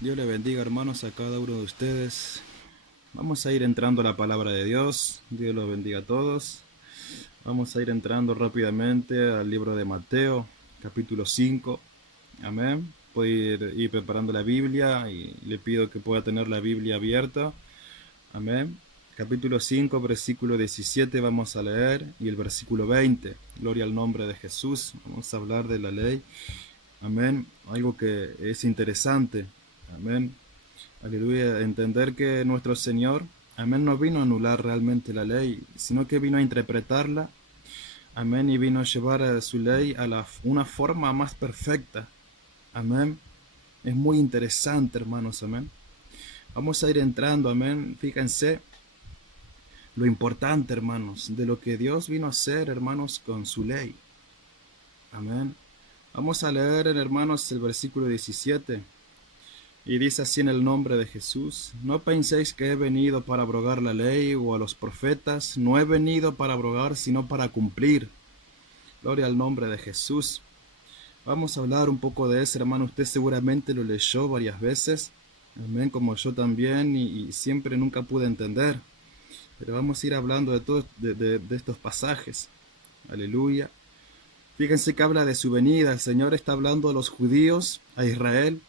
Dios le bendiga, hermanos, a cada uno de ustedes. Vamos a ir entrando a la palabra de Dios. Dios los bendiga a todos. Vamos a ir entrando rápidamente al libro de Mateo, capítulo 5. Amén. Puede ir preparando la Biblia y le pido que pueda tener la Biblia abierta. Amén. Capítulo 5, versículo 17 vamos a leer y el versículo 20. Gloria al nombre de Jesús. Vamos a hablar de la ley. Amén. Algo que es interesante. Amén. Aleluya. Entender que nuestro Señor, amén, no vino a anular realmente la ley, sino que vino a interpretarla. Amén. Y vino a llevar a su ley a una forma más perfecta. Amén. Es muy interesante, hermanos. Amén. Vamos a ir entrando. Amén. Fíjense lo importante, hermanos, de lo que Dios vino a hacer, hermanos, con su ley. Amén. Vamos a leer, hermanos, el versículo 17. Y dice así en el nombre de Jesús: no penséis que he venido para abrogar la ley o a los profetas. No he venido para abrogar, sino para cumplir. Gloria al nombre de Jesús. Vamos a hablar un poco de eso, hermano. Usted seguramente lo leyó varias veces. Amén, como yo también, y siempre nunca pude entender. Pero vamos a ir hablando de todos de estos pasajes. Aleluya. Fíjense que habla de su venida. El Señor está hablando a los judíos, a Israel.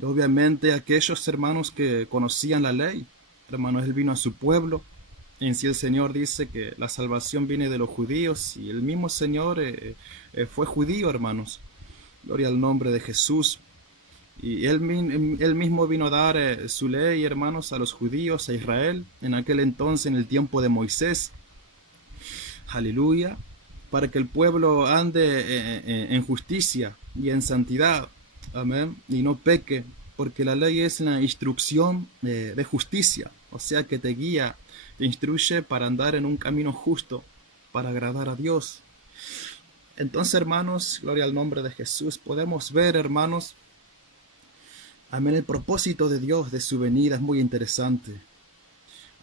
Obviamente aquellos hermanos que conocían la ley, hermanos, Él vino a su pueblo. En sí el Señor dice que la salvación viene de los judíos y el mismo Señor fue judío, hermanos. Gloria al nombre de Jesús. Y él mismo vino a dar su ley, hermanos, a los judíos, a Israel, en aquel entonces, en el tiempo de Moisés. Aleluya. Para que el pueblo ande en justicia y en santidad. Amén. Y no peque, porque la ley es la instrucción de justicia, o sea que te guía, te instruye para andar en un camino justo, para agradar a Dios. Entonces, hermanos, gloria al nombre de Jesús, podemos ver, hermanos, amén, el propósito de Dios, de su venida, es muy interesante.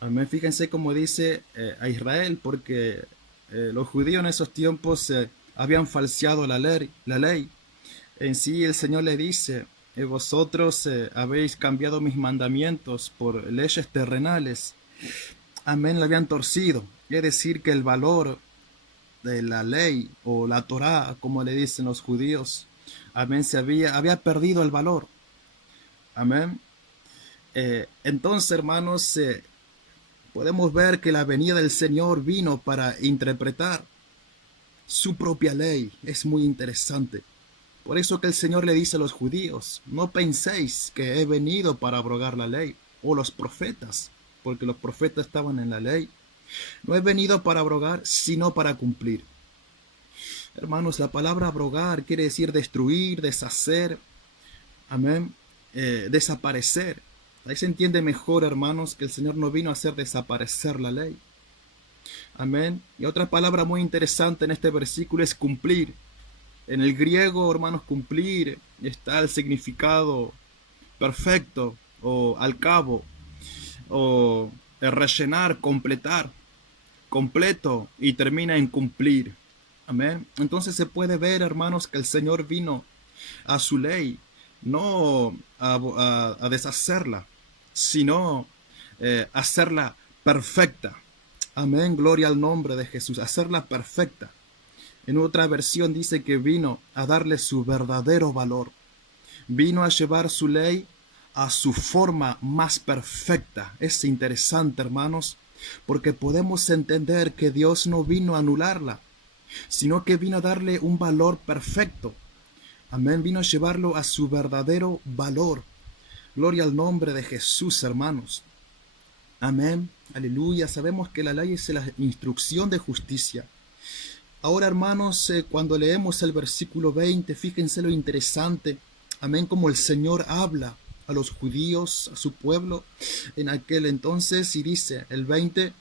Amén, fíjense cómo dice a Israel, porque los judíos en esos tiempos habían falseado la ley. En sí el Señor le dice: vosotros habéis cambiado mis mandamientos por leyes terrenales. Amén, la habían torcido. Es decir, que el valor de la ley o la Torá, como le dicen los judíos, amén, había perdido el valor. Amén. Entonces, hermanos, podemos ver que la venida del Señor vino para interpretar su propia ley. Es muy interesante. Por eso que el Señor le dice a los judíos: no penséis que he venido para abrogar la ley, o los profetas, porque los profetas estaban en la ley. No he venido para abrogar, sino para cumplir. Hermanos, la palabra abrogar quiere decir destruir, deshacer, amén, desaparecer. Ahí se entiende mejor, hermanos, que el Señor no vino a hacer desaparecer la ley. Amén. Y otra palabra muy interesante en este versículo es cumplir. En el griego, hermanos, cumplir está el significado perfecto, o al cabo, o rellenar, completar, completo, y termina en cumplir. Amén. Entonces se puede ver, hermanos, que el Señor vino a su ley, no a deshacerla, sino hacerla perfecta. Amén, gloria al nombre de Jesús, hacerla perfecta. En otra versión dice que vino a darle su verdadero valor. Vino a llevar su ley a su forma más perfecta. Es interesante, hermanos, porque podemos entender que Dios no vino a anularla, sino que vino a darle un valor perfecto. Amén, vino a llevarlo a su verdadero valor. Gloria al nombre de Jesús, hermanos. Amén, aleluya. Sabemos que la ley es la instrucción de justicia. Ahora, hermanos, cuando leemos el versículo 20, fíjense lo interesante. Amén, como el Señor habla a los judíos, a su pueblo, en aquel entonces, y dice el 20: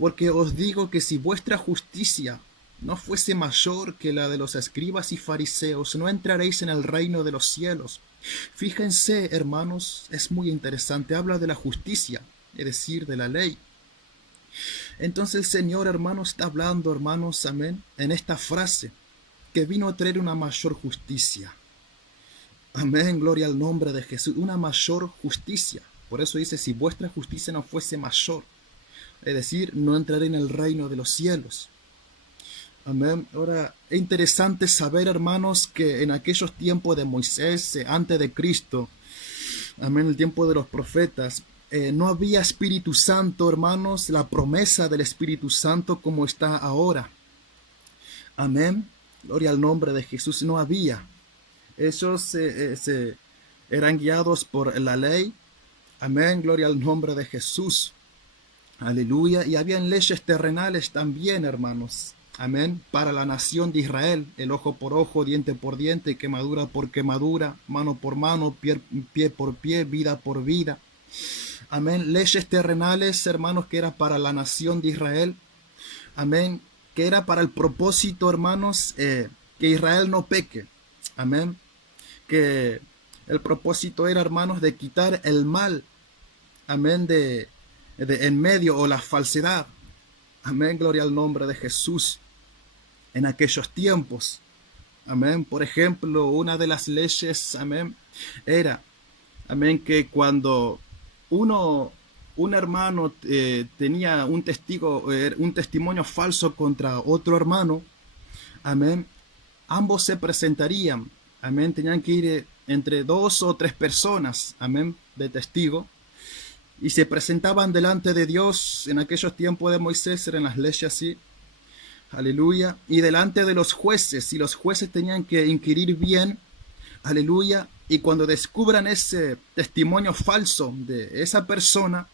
porque os digo que si vuestra justicia no fuese mayor que la de los escribas y fariseos, no entraréis en el reino de los cielos. Fíjense, hermanos, es muy interesante. Habla de la justicia, es decir, de la ley. Entonces el Señor, hermanos, está hablando, hermanos, amén, en esta frase, que vino a traer una mayor justicia. Amén, gloria al nombre de Jesús. Una mayor justicia. Por eso dice, si vuestra justicia no fuese mayor, es decir, no entraré en el reino de los cielos. Amén. Ahora, es interesante saber, hermanos, que en aquellos tiempos de Moisés, antes de Cristo, amén, el tiempo de los profetas, no había Espíritu Santo, hermanos, la promesa del Espíritu Santo como está ahora. Amén. Gloria al nombre de Jesús. No había. Ellos eran guiados por la ley. Amén. Gloria al nombre de Jesús. Aleluya. Y habían leyes terrenales también, hermanos. Amén. Para la nación de Israel. El ojo por ojo, diente por diente, quemadura por quemadura, mano por mano, pie por pie, vida por vida. Amén. Leyes terrenales, hermanos, que era para la nación de Israel. Amén. Que era para el propósito, hermanos, que Israel no peque. Amén. Que el propósito era, hermanos, de quitar el mal. Amén. De en medio, o la falsedad. Amén. Gloria al nombre de Jesús. En aquellos tiempos. Amén. Por ejemplo, una de las leyes, amén, era, amén, que cuando un hermano tenía un testimonio falso contra otro hermano, amén, ambos se presentarían, amén, tenían que ir entre 2 o 3 personas, amén, de testigo, y se presentaban delante de Dios. En aquellos tiempos de Moisés eran las leyes así, aleluya, y delante de los jueces, y los jueces tenían que inquirir bien, aleluya, y cuando descubran ese testimonio falso de esa persona,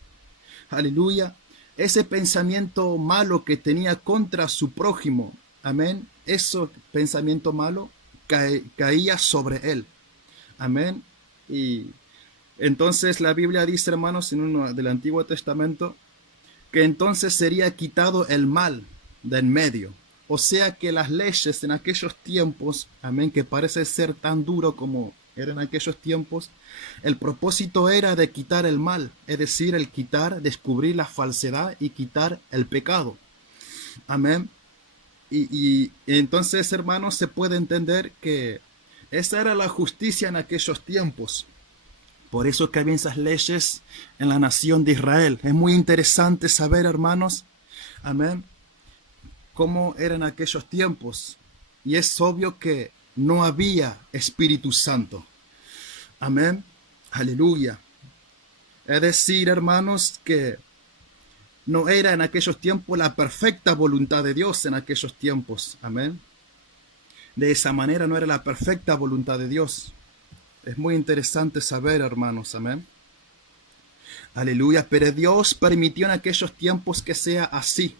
aleluya, ese pensamiento malo que tenía contra su prójimo, amén, ese pensamiento malo caía sobre él, amén. Y entonces la Biblia dice, hermanos, en uno del Antiguo Testamento, que entonces sería quitado el mal de en medio. O sea que las leyes en aquellos tiempos, amén, que parece ser tan duro como era en aquellos tiempos, el propósito era de quitar el mal, es decir, el quitar, descubrir la falsedad y quitar el pecado. Amén. Y entonces, hermanos, se puede entender que esa era la justicia en aquellos tiempos. Por eso que había esas leyes en la nación de Israel. Es muy interesante saber, hermanos, amén, cómo eran aquellos tiempos. Y es obvio que no había Espíritu Santo. Amén. Aleluya. Es decir, hermanos, que no era en aquellos tiempos la perfecta voluntad de Dios en aquellos tiempos. Amén. De esa manera no era la perfecta voluntad de Dios. Es muy interesante saber, hermanos. Amén. Aleluya. Pero Dios permitió en aquellos tiempos que sea así.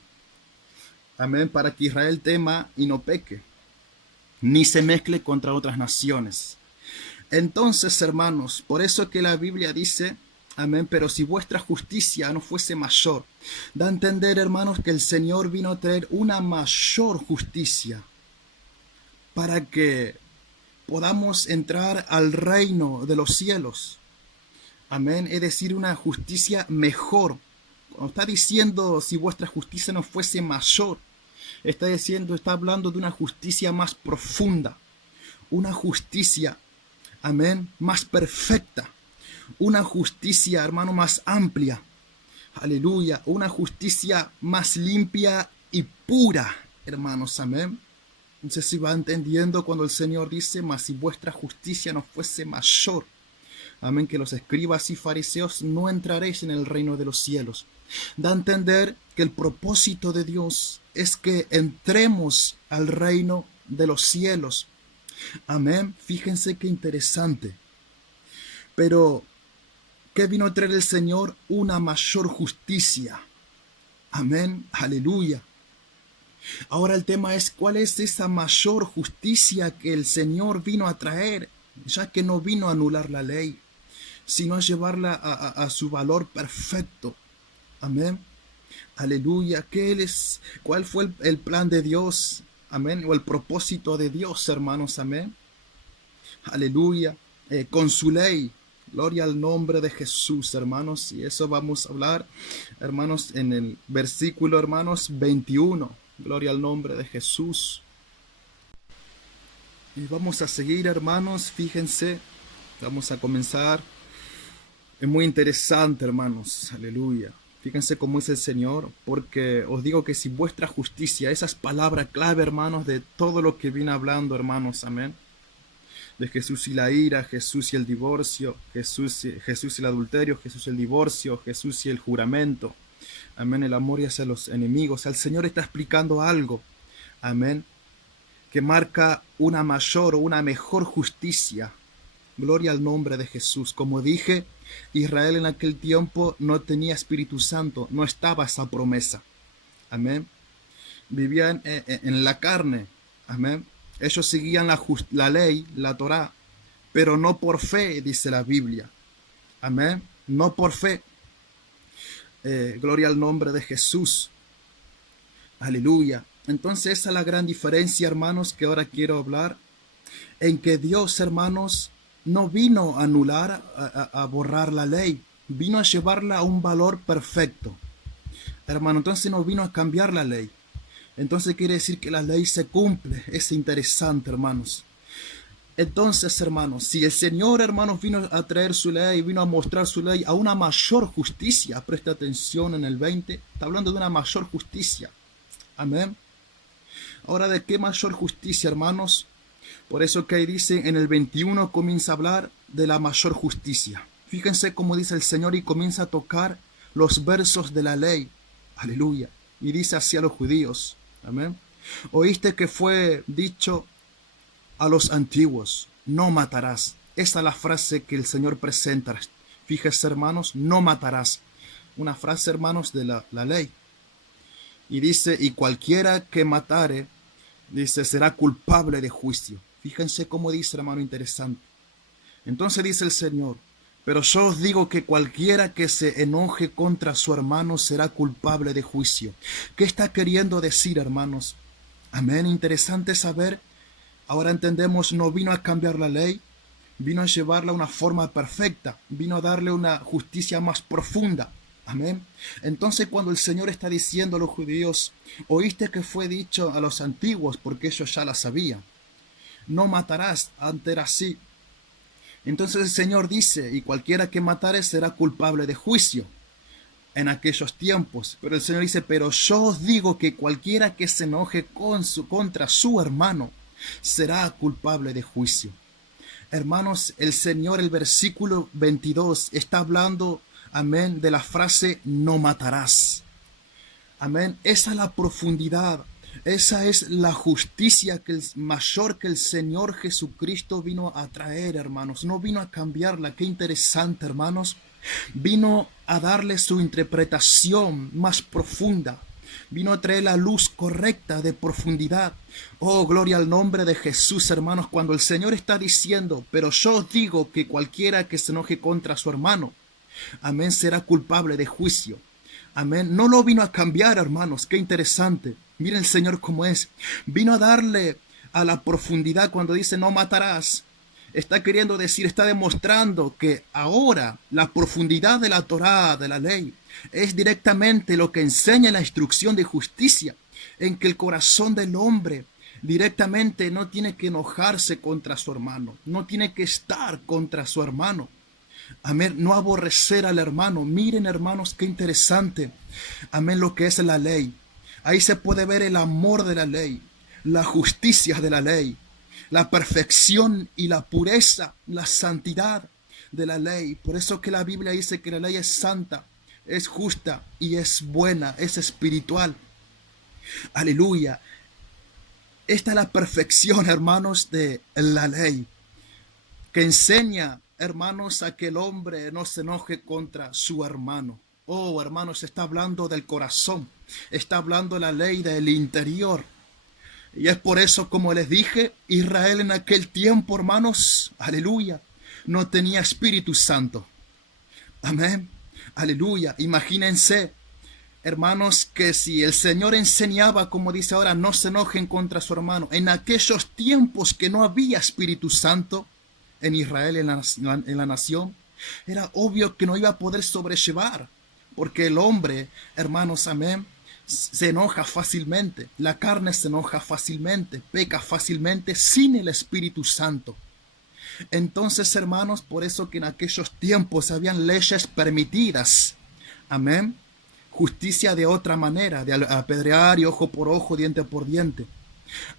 Amén. Para que Israel tema y no peque, ni se mezcle contra otras naciones. Entonces, hermanos, por eso que la Biblia dice, amén, pero si vuestra justicia no fuese mayor, da a entender, hermanos, que el Señor vino a traer una mayor justicia para que podamos entrar al reino de los cielos. Amén, es decir, una justicia mejor. Cuando está diciendo si vuestra justicia no fuese mayor, está diciendo, está hablando de una justicia más profunda, una justicia, amén, más perfecta, una justicia, hermano, más amplia, aleluya, una justicia más limpia y pura, hermanos, amén. No sé si va entendiendo cuando el Señor dice, mas si vuestra justicia no fuese mayor, amén, que los escribas y fariseos no entraréis en el reino de los cielos. Da a entender que el propósito de Dios es que entremos al reino de los cielos. Amén. Fíjense qué interesante. Pero, ¿qué vino a traer el Señor? Una mayor justicia. Amén. Aleluya. Ahora el tema es, ¿cuál es esa mayor justicia que el Señor vino a traer? Ya que no vino a anular la ley, sino a llevarla a su valor perfecto. Amén. Aleluya. ¿Cuál fue el plan de Dios? Amén. O el propósito de Dios, hermanos. Amén. Aleluya. Con su ley. Gloria al nombre de Jesús, hermanos. Y eso vamos a hablar, hermanos, en el versículo, hermanos, 21. Gloria al nombre de Jesús. Y vamos a seguir, hermanos. Fíjense. Vamos a comenzar. Es muy interesante, hermanos. Aleluya. Fíjense cómo es el Señor, porque os digo que si vuestra justicia, esas palabras clave, hermanos, de todo lo que viene hablando, hermanos, amén, de Jesús y la ira, Jesús y el divorcio, Jesús y el adulterio, Jesús y el divorcio, Jesús y el juramento, amén, el amor hacia los enemigos. El Señor está explicando algo, amén, que marca una mayor o una mejor justicia. Gloria al nombre de Jesús. Como dije, Israel en aquel tiempo no tenía Espíritu Santo, no estaba esa promesa. Amén. Vivían en la carne. Amén. Ellos seguían la ley, la Torá, pero no por fe, dice la Biblia. Amén. No por fe. Gloria al nombre de Jesús. Aleluya. Entonces esa es la gran diferencia, hermanos, que ahora quiero hablar. En que Dios, hermanos, no vino a anular, a borrar la ley, vino a llevarla a un valor perfecto. Hermano, entonces no vino a cambiar la ley. Entonces quiere decir que la ley se cumple. Es interesante, hermanos. Entonces, hermanos, si el Señor, hermanos, vino a traer su ley, vino a mostrar su ley a una mayor justicia, presta atención en el 20, está hablando de una mayor justicia. Amén. Ahora, ¿de qué mayor justicia, hermanos? Por eso que ahí dice, en el 21 comienza a hablar de la mayor justicia. Fíjense cómo dice el Señor y comienza a tocar los versos de la ley. Aleluya. Y dice así a los judíos. Amén. Oíste que fue dicho a los antiguos, no matarás. Esa es la frase que el Señor presenta. Fíjense, hermanos, no matarás. Una frase, hermanos, de la ley. Y dice, y cualquiera que matare, dice, será culpable de juicio. Fíjense cómo dice, hermano, interesante. Entonces dice el Señor, pero yo os digo que cualquiera que se enoje contra su hermano será culpable de juicio. ¿Qué está queriendo decir, hermanos? Amén, interesante saber. Ahora entendemos, no vino a cambiar la ley, vino a llevarla a una forma perfecta, vino a darle una justicia más profunda. Amén. Entonces cuando el Señor está diciendo a los judíos, oíste que fue dicho a los antiguos, porque ellos ya la sabían, no matarás, antes era así. Entonces el Señor dice, y cualquiera que matare será culpable de juicio en aquellos tiempos. Pero el Señor dice, pero yo os digo que cualquiera que se enoje contra su hermano será culpable de juicio. Hermanos, el Señor, el versículo 22, está hablando, amén, de la frase no matarás. Amén, esa es la profundidad. Esa es la justicia mayor que el Señor Jesucristo vino a traer, hermanos. No vino a cambiarla. Qué interesante, hermanos. Vino a darle su interpretación más profunda. Vino a traer la luz correcta de profundidad. Oh, gloria al nombre de Jesús, hermanos. Cuando el Señor está diciendo, pero yo os digo que cualquiera que se enoje contra su hermano, amén, será culpable de juicio. Amén. No lo vino a cambiar, hermanos. Qué interesante. Miren el Señor cómo es. Vino a darle a la profundidad cuando dice no matarás. Está queriendo decir, está demostrando que ahora la profundidad de la Torá, de la ley, es directamente lo que enseña la instrucción de justicia, en que el corazón del hombre directamente no tiene que enojarse contra su hermano, no tiene que estar contra su hermano. Amén, no aborrecer al hermano. Miren, hermanos, qué interesante. Amén, lo que es la ley. Ahí se puede ver el amor de la ley, la justicia de la ley, la perfección y la pureza, la santidad de la ley. Por eso que la Biblia dice que la ley es santa, es justa y es buena, es espiritual. Aleluya. Esta es la perfección, hermanos, de la ley, que enseña, hermanos, a que el hombre no se enoje contra su hermano. Oh, hermanos, está hablando del corazón, está hablando la ley del interior. Y es por eso, como les dije, Israel en aquel tiempo, hermanos, aleluya, no tenía Espíritu Santo. Amén, aleluya. Imagínense, hermanos, que si el Señor enseñaba, como dice ahora, no se enojen contra su hermano, en aquellos tiempos que no había Espíritu Santo en Israel, en la nación, era obvio que no iba a poder sobrellevar, porque el hombre, hermanos, amén, se enoja fácilmente, la carne se enoja fácilmente, peca fácilmente sin el Espíritu Santo. Entonces, hermanos, por eso que en aquellos tiempos habían leyes permitidas. Amén. Justicia de otra manera, de apedrear y ojo por ojo, diente por diente.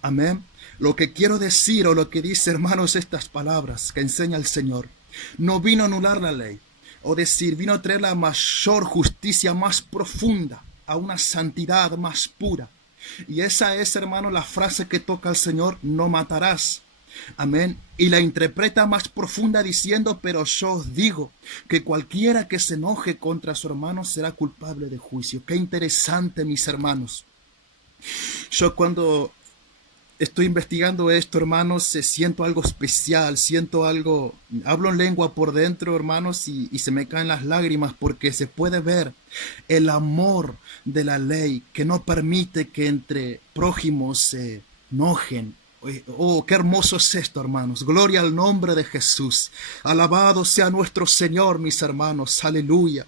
Amén. Lo que quiero decir, o lo que dice, hermanos, estas palabras que enseña el Señor, no vino a anular la ley, o decir, vino a traer la mayor justicia más profunda, a una santidad más pura. Y esa es, hermano, la frase que toca el Señor: no matarás. Amén. Y la interpreta más profunda diciendo: pero yo os digo que cualquiera que se enoje contra su hermano será culpable de juicio. Qué interesante, mis hermanos. Yo cuando estoy investigando esto, hermanos, siento algo especial, siento algo, hablo en lengua por dentro, hermanos, y se me caen las lágrimas, porque se puede ver el amor de la ley que no permite que entre prójimos se enojen. Oh, qué hermoso es esto, hermanos. Gloria al nombre de Jesús. Alabado sea nuestro Señor, mis hermanos. Aleluya.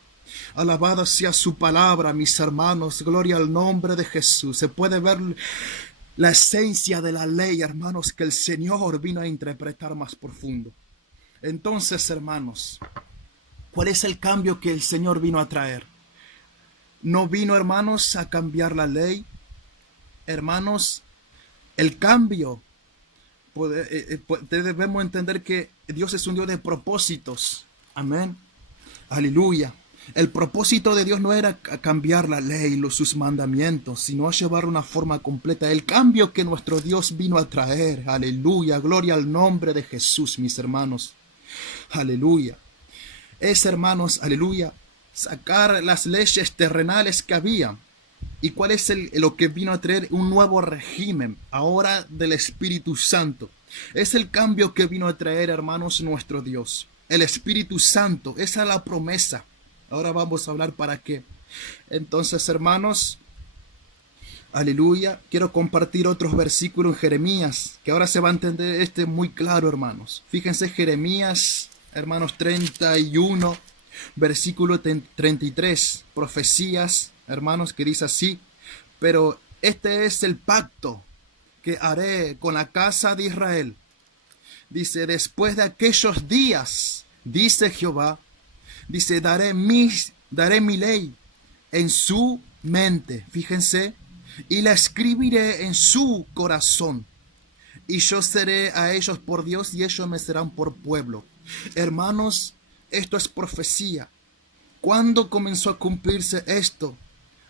Alabado sea su palabra, mis hermanos. Gloria al nombre de Jesús. Se puede ver la esencia de la ley, hermanos, que el Señor vino a interpretar más profundo. Entonces, hermanos, ¿cuál es el cambio que el Señor vino a traer? No vino, hermanos, a cambiar la ley. Hermanos, el cambio, debemos entender que Dios es un Dios de propósitos. Amén. Aleluya. El propósito de Dios no era cambiar la ley, sus mandamientos, sino a llevar una forma completa. El cambio que nuestro Dios vino a traer. Aleluya. Gloria al nombre de Jesús, mis hermanos. Aleluya. Es, hermanos, aleluya, sacar las leyes terrenales que había. ¿Y cuál es lo que vino a traer? Un nuevo régimen, ahora del Espíritu Santo. Es el cambio que vino a traer, hermanos, nuestro Dios. El Espíritu Santo, esa es la promesa. Ahora vamos a hablar para qué. Entonces, hermanos, aleluya, quiero compartir otros versículos en Jeremías, que ahora se va a entender muy claro, hermanos. Fíjense, Jeremías, hermanos, 31, versículo 33, profecías, hermanos, que dice así: pero este es el pacto que haré con la casa de Israel. Dice: después de aquellos días, dice Jehová, dice, daré mi ley en su mente, fíjense, y la escribiré en su corazón, y yo seré a ellos por Dios, y ellos me serán por pueblo. Hermanos, esto es profecía. ¿Cuándo comenzó a cumplirse esto?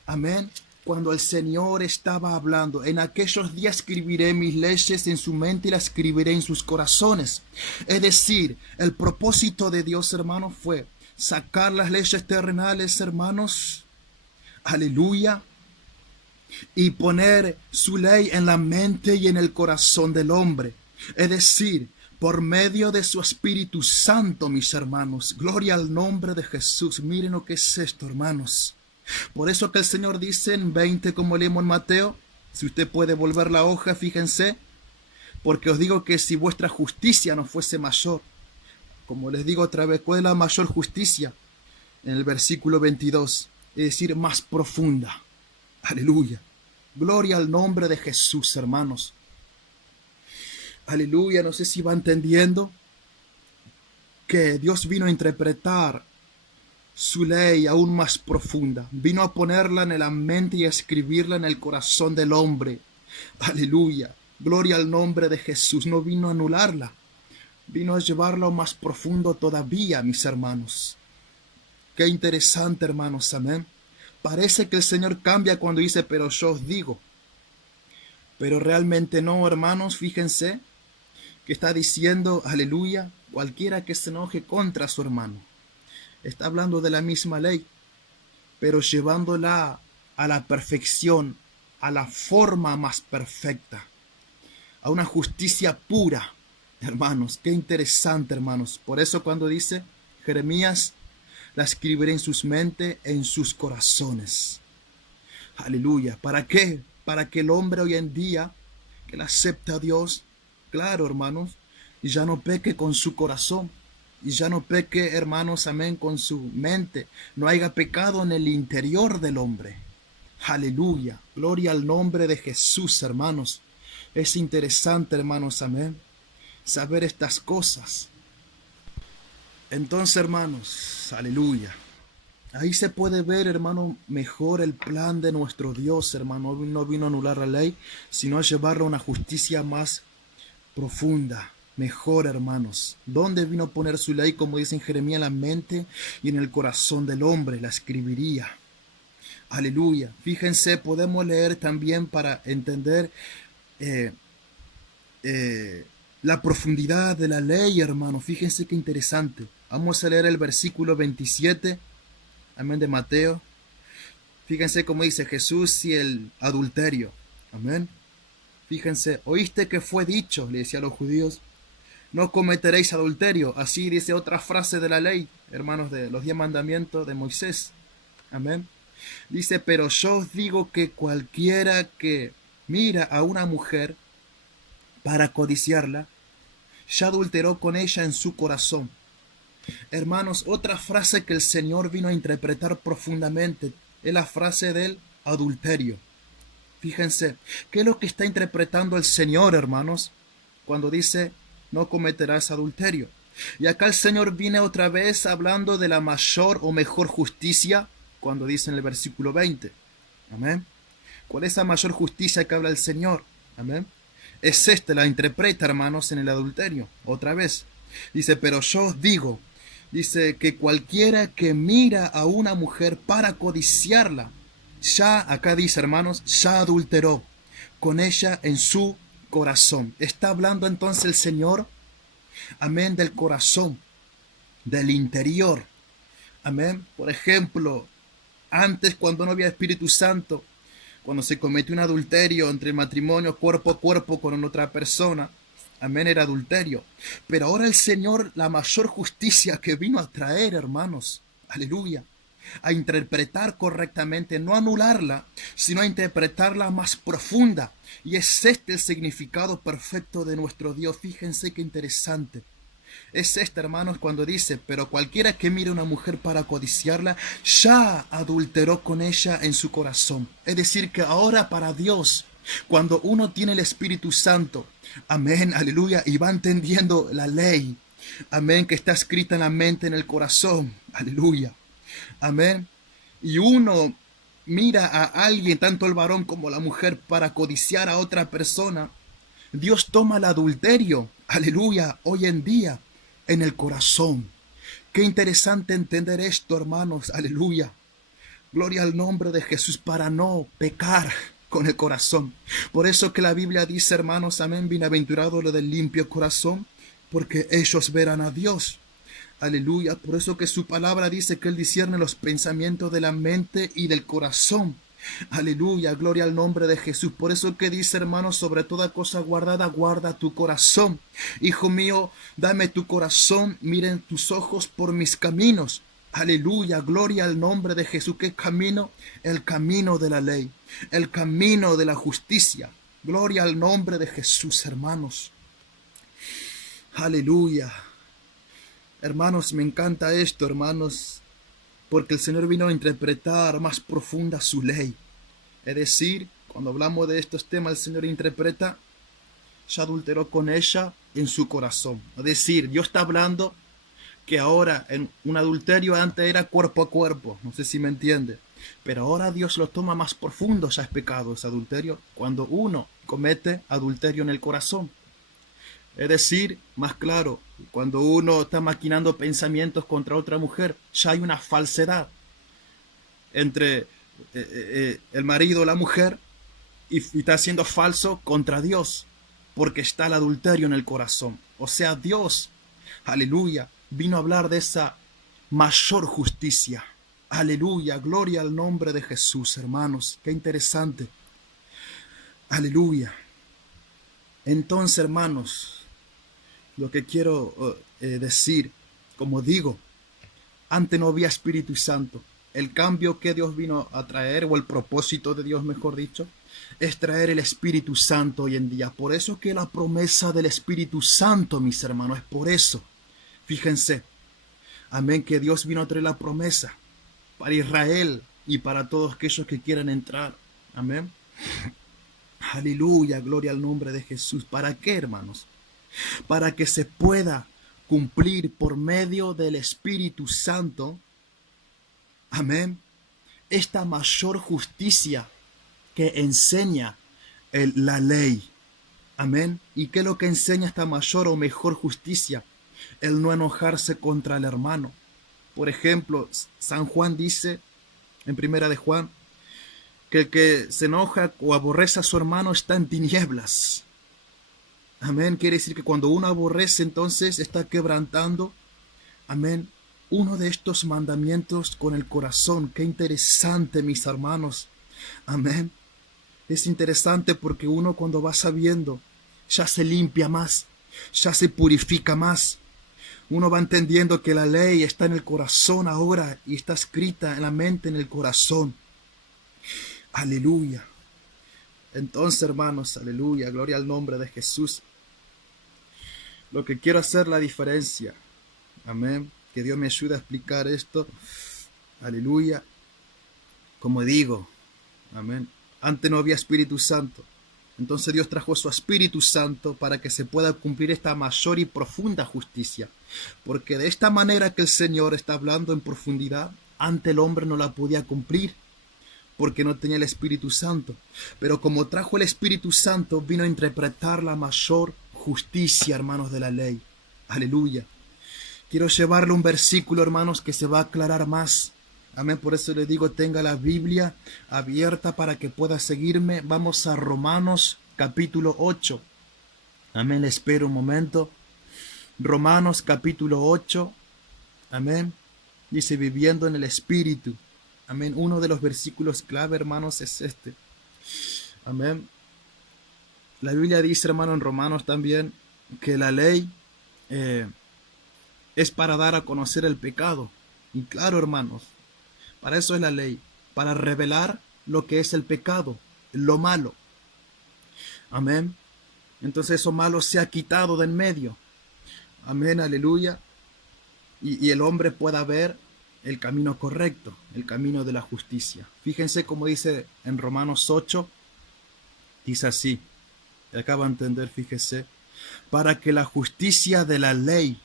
Amén. Cuando el Señor estaba hablando: en aquellos días escribiré mis leyes en su mente y las escribiré en sus corazones. Es decir, el propósito de Dios, hermanos, fue sacar las leyes terrenales, hermanos, aleluya, y poner su ley en la mente y en el corazón del hombre. Es decir, por medio de su Espíritu Santo, mis hermanos. Gloria al nombre de Jesús. Miren lo que es esto, hermanos. Por eso que el Señor dice en 20, como leemos en Mateo, si usted puede volver la hoja, fíjense, porque os digo que si vuestra justicia no fuese mayor, como les digo otra vez, ¿cuál es la mayor justicia? En el versículo 22, es decir, más profunda. Aleluya. Gloria al nombre de Jesús, hermanos. Aleluya. No sé si va entendiendo que Dios vino a interpretar su ley aún más profunda. Vino a ponerla en la mente y a escribirla en el corazón del hombre. Aleluya. Gloria al nombre de Jesús. No vino a anularla. Vino a llevarlo más profundo todavía, mis hermanos. Qué interesante, hermanos, amén. Parece que el Señor cambia cuando dice: pero yo os digo. Pero realmente no, hermanos, fíjense que está diciendo, aleluya, cualquiera que se enoje contra su hermano. Está hablando de la misma ley, pero llevándola a la perfección, a la forma más perfecta, a una justicia pura. Hermanos, qué interesante, hermanos. Por eso cuando dice Jeremías, la escribiré en sus mentes, en sus corazones. Aleluya. ¿Para qué? Para que el hombre hoy en día, que le acepta a Dios, claro, hermanos, y ya no peque con su corazón, y ya no peque, hermanos, amén, con su mente. No haya pecado en el interior del hombre. Aleluya. Gloria al nombre de Jesús, hermanos. Es interesante, hermanos, amén, saber estas cosas. Entonces, hermanos, aleluya. Ahí se puede ver, hermano, mejor el plan de nuestro Dios, hermano. No vino a anular la ley, sino a llevarla a una justicia más profunda, mejor, hermanos. ¿Dónde vino a poner su ley? Como dice en Jeremías, en la mente y en el corazón del hombre, la escribiría. Aleluya. Fíjense, podemos leer también para entender eh, la profundidad de la ley, hermano. Fíjense qué interesante. Vamos a leer el versículo 27, amén, de Mateo. Fíjense cómo dice Jesús y el adulterio. Amén. Fíjense, oíste que fue dicho, le decía a los judíos, no cometeréis adulterio. Así dice otra frase de la ley, hermanos, de los 10 mandamientos de Moisés. Amén. Dice, pero yo os digo que cualquiera que mira a una mujer para codiciarla, ya adulteró con ella en su corazón. Hermanos, otra frase que el Señor vino a interpretar profundamente es la frase del adulterio. Fíjense, ¿qué es lo que está interpretando el Señor, hermanos, cuando dice no cometerás adulterio? Y acá el Señor viene otra vez hablando de la mayor o mejor justicia cuando dice en el versículo 20. Amén. ¿Cuál es la mayor justicia que habla el Señor? Amén. Es esta, la interpreta, hermanos, en el adulterio. Otra vez. Dice, pero yo os digo, dice que cualquiera que mira a una mujer para codiciarla, ya, acá dice, hermanos, ya adulteró con ella en su corazón. Está hablando entonces el Señor, amén, del corazón, del interior. Amén. Por ejemplo, antes cuando no había Espíritu Santo, cuando se cometió un adulterio entre el matrimonio cuerpo a cuerpo con otra persona, amén, era adulterio. Pero ahora el Señor, la mayor justicia que vino a traer, hermanos, aleluya, a interpretar correctamente, no anularla, sino a interpretarla más profunda. Y es este el significado perfecto de nuestro Dios. Fíjense qué interesante. Es este, hermanos, cuando dice, pero cualquiera que mire a una mujer para codiciarla, ya adulteró con ella en su corazón. Es decir, que ahora para Dios, cuando uno tiene el Espíritu Santo, amén, aleluya, y va entendiendo la ley, amén, que está escrita en la mente, en el corazón, aleluya, amén, y uno mira a alguien, tanto el varón como la mujer, para codiciar a otra persona, Dios toma el adulterio, aleluya, hoy en día, en el corazón. Qué interesante entender esto, hermanos, aleluya. Gloria al nombre de Jesús para no pecar con el corazón. Por eso que la Biblia dice, hermanos, amén, bienaventurado lo del limpio corazón, porque ellos verán a Dios. Aleluya, por eso que su palabra dice que Él discierne los pensamientos de la mente y del corazón. Aleluya, gloria al nombre de Jesús. Por eso que dice, hermanos, sobre toda cosa guardada, guarda tu corazón. Hijo mío, dame tu corazón, miren tus ojos por mis caminos. Aleluya, gloria al nombre de Jesús. ¿Qué camino? El camino de la ley, el camino de la justicia. Gloria al nombre de Jesús, hermanos. Aleluya. Hermanos, me encanta esto, hermanos, porque el Señor vino a interpretar más profunda su ley. Es decir, cuando hablamos de estos temas, el Señor interpreta, ya adulteró con ella en su corazón. Es decir, Dios está hablando que ahora en un adulterio antes era cuerpo a cuerpo, no sé si me entiende, pero ahora Dios lo toma más profundo, ya es pecado ese adulterio, cuando uno comete adulterio en el corazón. Es decir, más claro, cuando uno está maquinando pensamientos contra otra mujer, ya hay una falsedad entre el marido o la mujer y está siendo falso contra Dios, porque está el adulterio en el corazón. O sea, Dios, aleluya, vino a hablar de esa mayor justicia. Aleluya, gloria al nombre de Jesús, hermanos. Qué interesante. Aleluya. Entonces, hermanos, lo que quiero decir, como digo, antes no había Espíritu Santo. El cambio que Dios vino a traer, o el propósito de Dios, mejor dicho, es traer el Espíritu Santo hoy en día. Por eso que la promesa del Espíritu Santo, mis hermanos, es por eso. Fíjense, amén, que Dios vino a traer la promesa para Israel y para todos aquellos que quieran entrar. Amén. Aleluya, gloria al nombre de Jesús. ¿Para qué, hermanos? Para que se pueda cumplir por medio del Espíritu Santo, amén, esta mayor justicia que enseña la ley. Amén. ¿Y qué es lo que enseña esta mayor o mejor justicia? El no enojarse contra el hermano. Por ejemplo, San Juan dice, en primera de Juan, que el que se enoja o aborrece a su hermano está en tinieblas. Amén. Quiere decir que cuando uno aborrece, entonces está quebrantando, amén, uno de estos mandamientos con el corazón. Qué interesante, mis hermanos. Amén. Es interesante porque uno, cuando va sabiendo, ya se limpia más, ya se purifica más. Uno va entendiendo que la ley está en el corazón ahora y está escrita en la mente, en el corazón. Aleluya. Entonces, hermanos, aleluya, gloria al nombre de Jesús. Lo que quiero hacer la diferencia. Amén. Que Dios me ayude a explicar esto. Aleluya. Como digo, amén. Antes no había Espíritu Santo. Entonces Dios trajo su Espíritu Santo para que se pueda cumplir esta mayor y profunda justicia. Porque de esta manera que el Señor está hablando en profundidad, ante el hombre no la podía cumplir, porque no tenía el Espíritu Santo. Pero como trajo el Espíritu Santo, vino a interpretar la mayor justicia, hermanos, de la ley. Aleluya. Quiero llevarle un versículo, hermanos, que se va a aclarar más. Amén, por eso les digo, tenga la Biblia abierta para que pueda seguirme. Vamos a Romanos capítulo 8. Amén, le espero un momento. Romanos capítulo 8. Amén. Dice, viviendo en el Espíritu. Amén. Uno de los versículos clave, hermanos, es este. Amén. La Biblia dice, hermano, en Romanos también, que la ley es para dar a conocer el pecado. Y claro, hermanos, para eso es la ley, para revelar lo que es el pecado, lo malo. Amén. Entonces eso malo se ha quitado de en medio. Amén, aleluya. Y el hombre pueda ver el camino correcto, el camino de la justicia. Fíjense como dice en Romanos 8, dice así, acaba de entender, fíjese, para que la justicia de la ley,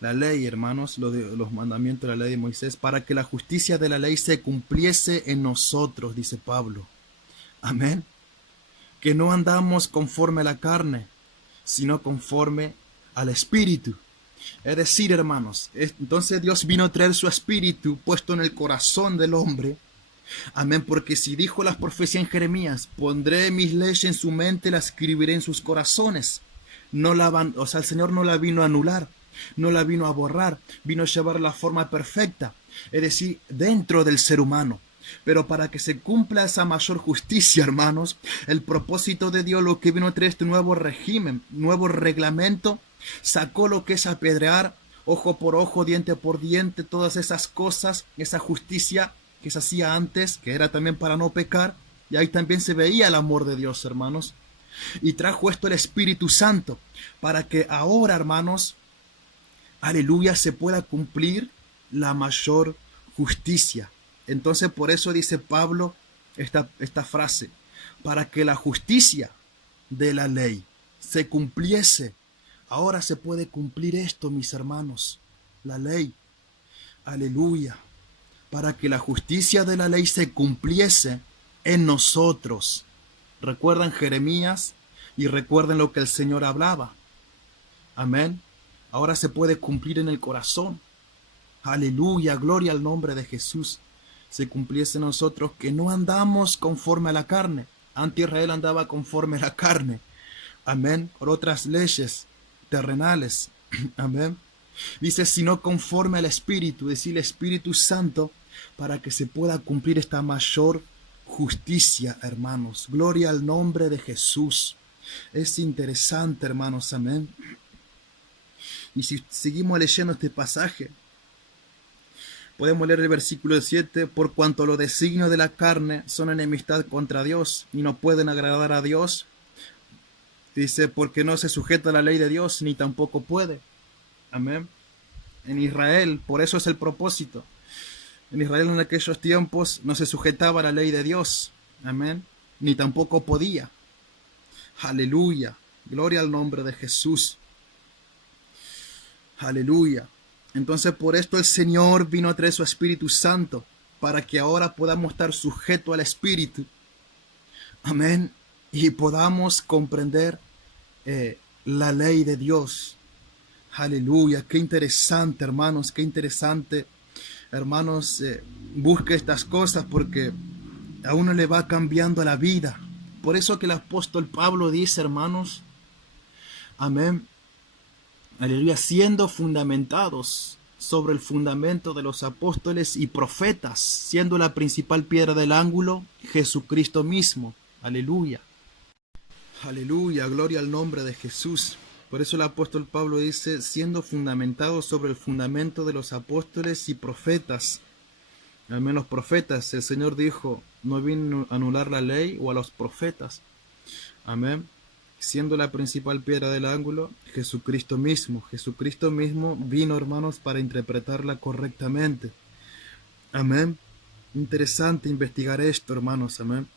hermanos, los mandamientos de la ley de Moisés, para que la justicia de la ley se cumpliese en nosotros, dice Pablo. Amén. Que no andamos conforme a la carne, sino conforme al Espíritu. Es decir, hermanos, entonces Dios vino a traer su Espíritu puesto en el corazón del hombre. Amén, porque si dijo las profecías en Jeremías, pondré mis leyes en su mente, las escribiré en sus corazones. El Señor no la vino a anular, no la vino a borrar, vino a llevar la forma perfecta, es decir, dentro del ser humano. Pero para que se cumpla esa mayor justicia, hermanos, el propósito de Dios, lo que vino a traer este nuevo régimen, nuevo reglamento, sacó lo que es apedrear, ojo por ojo, diente por diente, todas esas cosas, esa justicia que se hacía antes, que era también para no pecar, y ahí también se veía el amor de Dios, hermanos. Y trajo esto el Espíritu Santo, para que ahora, hermanos, aleluya, se pueda cumplir la mayor justicia. Entonces por eso dice Pablo esta frase, para que la justicia de la ley se cumpliese. Ahora se puede cumplir esto, mis hermanos, la ley. Aleluya. Para que la justicia de la ley se cumpliese en nosotros. Recuerdan Jeremías y recuerden lo que el Señor hablaba. Amén. Ahora se puede cumplir en el corazón. Aleluya, gloria al nombre de Jesús. Se cumpliese en nosotros que no andamos conforme a la carne. Antes Israel andaba conforme a la carne. Amén. Por otras leyes terrenales. Amén. Dice, sino conforme al Espíritu, es decir, el Espíritu Santo, para que se pueda cumplir esta mayor justicia, hermanos. Gloria al nombre de Jesús. Es interesante, hermanos. Amén. Y si seguimos leyendo este pasaje, podemos leer el versículo 7, por cuanto los designios de la carne son enemistad contra Dios y no pueden agradar a Dios. Dice, porque no se sujeta a la ley de Dios, ni tampoco puede. Amén. En Israel, por eso es el propósito. En Israel en aquellos tiempos no se sujetaba a la ley de Dios. Amén. Ni tampoco podía. Aleluya. Gloria al nombre de Jesús. Aleluya. Entonces por esto el Señor vino a traer su Espíritu Santo, para que ahora podamos estar sujetos al Espíritu. Amén. Y podamos comprender la ley de Dios. Aleluya. Qué interesante, hermanos. Qué interesante. Hermanos, busque estas cosas porque a uno le va cambiando la vida. Por eso que el apóstol Pablo dice, hermanos, amén, aleluya, siendo fundamentados sobre el fundamento de los apóstoles y profetas, siendo la principal piedra del ángulo, Jesucristo mismo. Aleluya. Aleluya, gloria al nombre de Jesús. Por eso el apóstol Pablo dice, siendo fundamentados sobre el fundamento de los apóstoles y profetas. Al menos profetas, el Señor dijo, no vino a anular la ley o a los profetas. Amén. Siendo la principal piedra del ángulo, Jesucristo mismo. Jesucristo mismo vino, hermanos, para interpretarla correctamente. Amén. Interesante investigar esto, hermanos. Amén.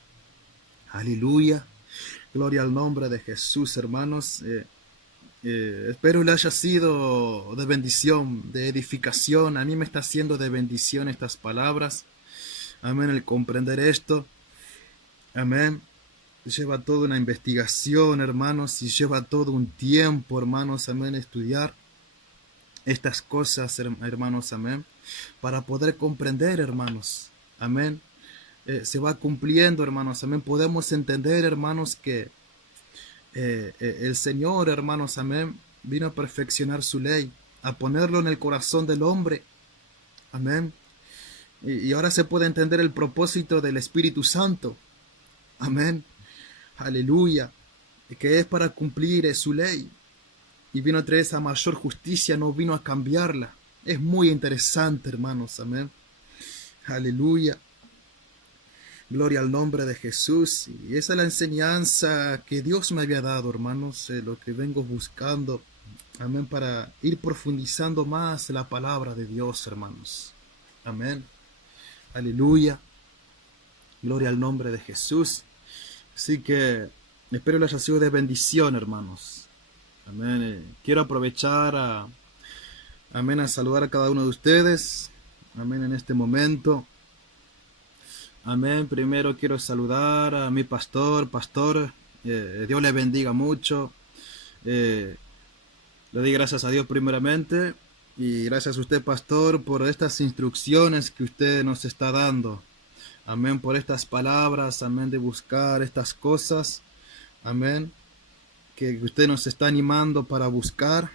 Aleluya. Gloria al nombre de Jesús, hermanos. Espero le haya sido de bendición, de edificación. A mí me está haciendo de bendición estas palabras. Amén, el comprender esto. Amén. Lleva toda una investigación, hermanos, y lleva todo un tiempo, hermanos, amén, estudiar estas cosas, hermanos, amén, para poder comprender, hermanos, amén. Se va cumpliendo, hermanos, amén. Podemos entender, hermanos, que el Señor, hermanos, amén, vino a perfeccionar su ley, a ponerlo en el corazón del hombre, amén. Y ahora se puede entender el propósito del Espíritu Santo, amén. Aleluya, que es para cumplir su ley. Y vino a traer esa mayor justicia, no vino a cambiarla. Es muy interesante, hermanos, amén. Aleluya. Gloria al nombre de Jesús. Y esa es la enseñanza que Dios me había dado, hermanos, lo que vengo buscando, amén, para ir profundizando más la palabra de Dios, hermanos. Amén. Aleluya. Gloria al nombre de Jesús. Así que espero les haya sido de bendición, hermanos. Amén. Quiero aprovechar amén, a saludar a cada uno de ustedes. Amén, en este momento. Amén. Primero quiero saludar a mi pastor. Dios le bendiga mucho. Le doy gracias a Dios primeramente. Y gracias a usted, pastor, por estas instrucciones que usted nos está dando. Amén, por estas palabras, amén, de buscar estas cosas, amén, que usted nos está animando para buscar,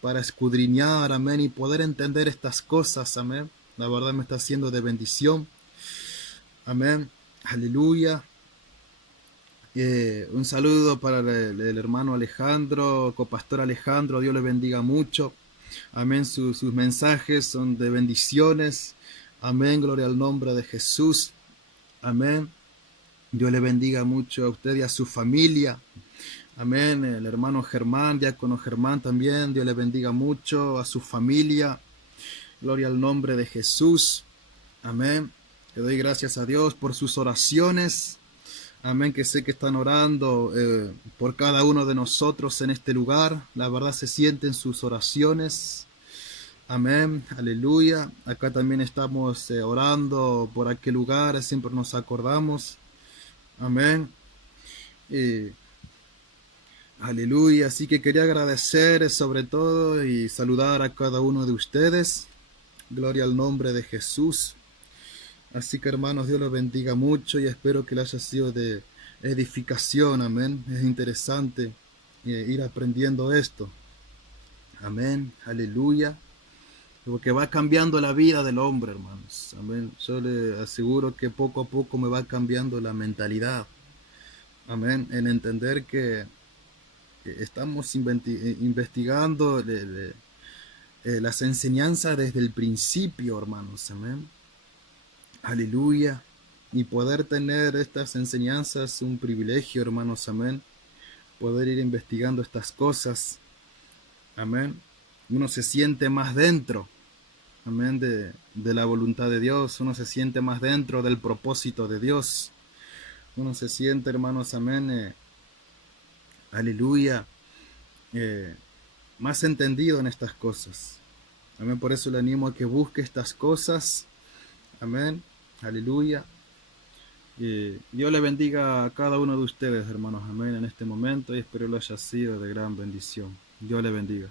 para escudriñar, amén, y poder entender estas cosas, amén. La verdad me está haciendo de bendición, amén, aleluya. Un saludo para el hermano Alejandro, copastor Alejandro, Dios le bendiga mucho, amén, sus mensajes son de bendiciones, amén, gloria al nombre de Jesús. Amén. Dios le bendiga mucho a usted y a su familia. Amén. El hermano Germán, diácono Germán también. Dios le bendiga mucho a su familia. Gloria al nombre de Jesús. Amén. Le doy gracias a Dios por sus oraciones. Amén. Que sé que están orando por cada uno de nosotros en este lugar. La verdad se sienten sus oraciones. Amén, aleluya. Acá también estamos orando por aquel lugar, siempre nos acordamos. Amén. Aleluya. Así que quería agradecer sobre todo y saludar a cada uno de ustedes. Gloria al nombre de Jesús. Así que hermanos, Dios los bendiga mucho y espero que les haya sido de edificación. Amén. Es interesante ir aprendiendo esto. Amén, aleluya. Porque va cambiando la vida del hombre, hermanos. Amén. Yo le aseguro que poco a poco me va cambiando la mentalidad. Amén. En entender que estamos investigando las enseñanzas desde el principio, hermanos. Amén. Aleluya. Y poder tener estas enseñanzas es un privilegio, hermanos. Amén. Poder ir investigando estas cosas. Amén. Uno se siente más dentro. Amén, de la voluntad de Dios, uno se siente más dentro del propósito de Dios, uno se siente, hermanos, amén, aleluya, más entendido en estas cosas. Amén. Por eso le animo a que busque estas cosas. Amén. Aleluya. Y Dios le bendiga a cada uno de ustedes, hermanos. Amén. En este momento, y espero lo haya sido de gran bendición. Dios le bendiga.